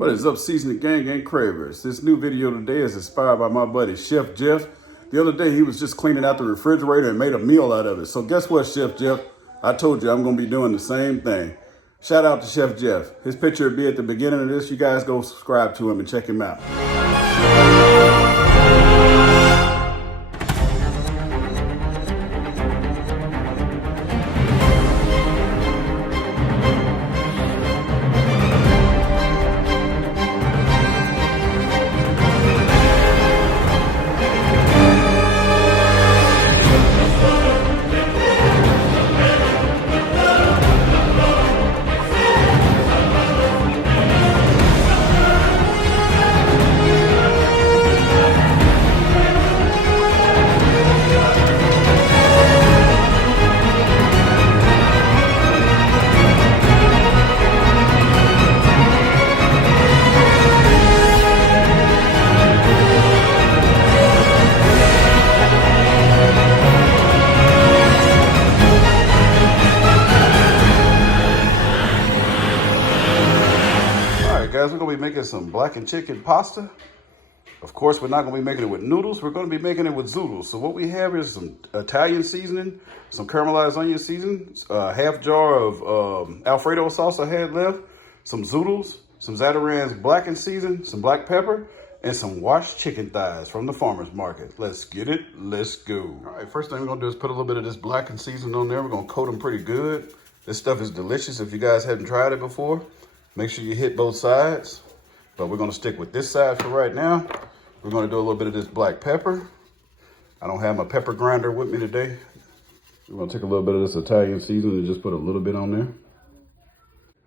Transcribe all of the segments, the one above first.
What is up, seasoning gang and cravers? This new video today is inspired by my buddy Chef Jeff. The other day he was just cleaning out the refrigerator and made a meal out of it. So guess what, Chef Jeff? I told you I'm gonna be doing the same thing. Shout out to Chef Jeff. His picture will be at the beginning of this. You guys go subscribe to him and check him out. Guys, we're gonna be making some blackened chicken pasta. Of course, we're not gonna be making it with noodles. We're gonna be making it with zoodles. So what we have is some Italian seasoning, some caramelized onion seasoning, a half jar of Alfredo sauce I had left, some zoodles, some Zatarain's blackened season, some black pepper, and some washed chicken thighs from the farmer's market. Let's get it, let's go. All right, first thing we're gonna do is put a little bit of this blackened seasoning on there. We're gonna coat them pretty good. This stuff is delicious if you guys haven't tried it before. Make sure you hit both sides, but we're gonna stick with this side for right now. We're gonna do a little bit of this black pepper. I don't have my pepper grinder with me today. We're gonna take a little bit of this Italian seasoning and just put a little bit on there.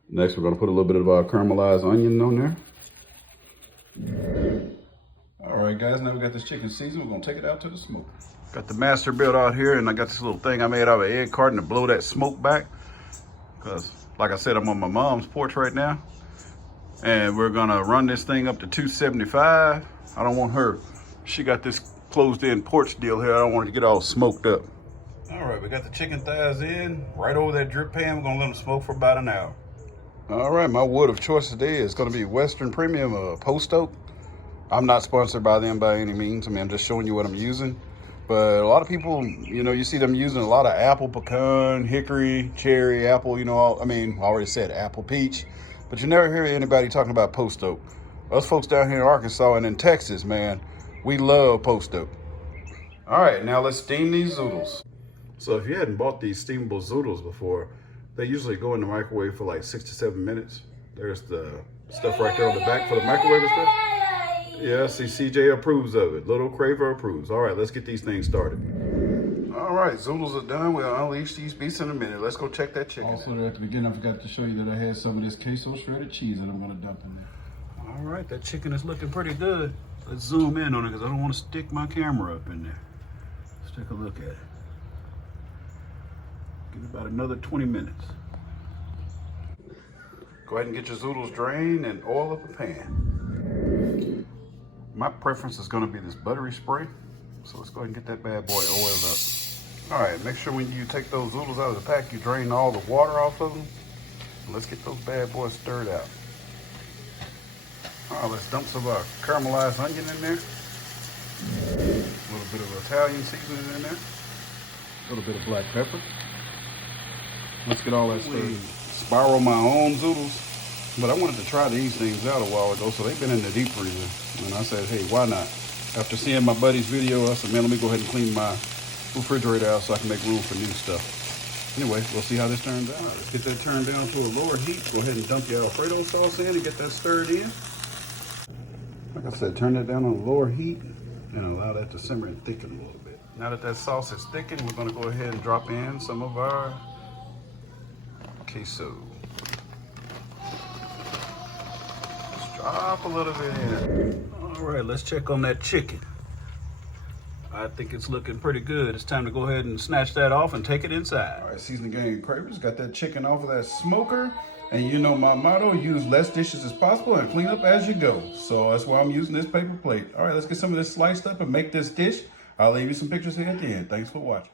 Next, we're gonna put a little bit of our caramelized onion on there. All right, guys, now we got this chicken seasoned. We're gonna take it out to the smoker. Got the master built out here, and I got this little thing I made out of an egg carton to blow that smoke back. Because, like I said, I'm on my mom's porch right now. And we're gonna run this thing up to 275. I don't want her. She got this closed in porch deal here. I don't want it to get all smoked up. All right, we got the chicken thighs in, right over that drip pan. We're gonna let them smoke for about an hour. All right, my wood of choice today is gonna be Western Premium Post Oak. I'm not sponsored by them by any means. I mean, I'm just showing you what I'm using. But a lot of people, you know, you see them using a lot of apple, pecan, hickory, cherry, apple, you know, I already said apple, peach. But you never hear anybody talking about post oak. Us folks down here in Arkansas and in Texas, man, we love post oak. All right, now let's steam these zoodles. So if you hadn't bought these steamable zoodles before, they usually go in the microwave for like 6 to 7 minutes. There's the stuff right there on the back for the microwave and stuff. Yeah, see, CJ approves of it. Little Craver approves. All right, let's get these things started. All right, zoodles are done. We'll unleash these beasts in a minute. Let's go check that chicken. Also, at the beginning, I forgot to show you that I had some of this queso shredded cheese that I'm gonna dump in there. All right, that chicken is looking pretty good. Let's zoom in on it because I don't want to stick my camera up in there. Let's take a look at it. Give it about another 20 minutes. Go ahead and get your zoodles drained and oil up a pan. My preference is gonna be this buttery spray. So let's go ahead and get that bad boy oiled up. All right, make sure when you take those zoodles out of the pack, you drain all the water off of them. Let's get those bad boys stirred out. All right, let's dump some of our caramelized onion in there. A little bit of Italian seasoning in there. A little bit of black pepper. Let's get all that stirred. Spiral my own zoodles. But I wanted to try these things out a while ago, so they've been in the deep freezer. And I said, hey, why not? After seeing my buddy's video, I said, man, let me go ahead and clean my refrigerator out so I can make room for new stuff. Anyway, we'll see how this turns out. Let's get that turned down to a lower heat. Go ahead and dump your Alfredo sauce in and get that stirred in. Like I said, turn that down on a lower heat and allow that to simmer and thicken a little bit. Now that that sauce is thickened, we're gonna go ahead and drop in some of our queso. Drop a little bit in. All right, let's check on that chicken. I think it's looking pretty good. It's time to go ahead and snatch that off and take it inside. All right, seasoning gang cravers, got that chicken off of that smoker. And you know my motto, use less dishes as possible and clean up as you go. So that's why I'm using this paper plate. All right, let's get some of this sliced up and make this dish. I'll leave you some pictures here at the end. Thanks for watching.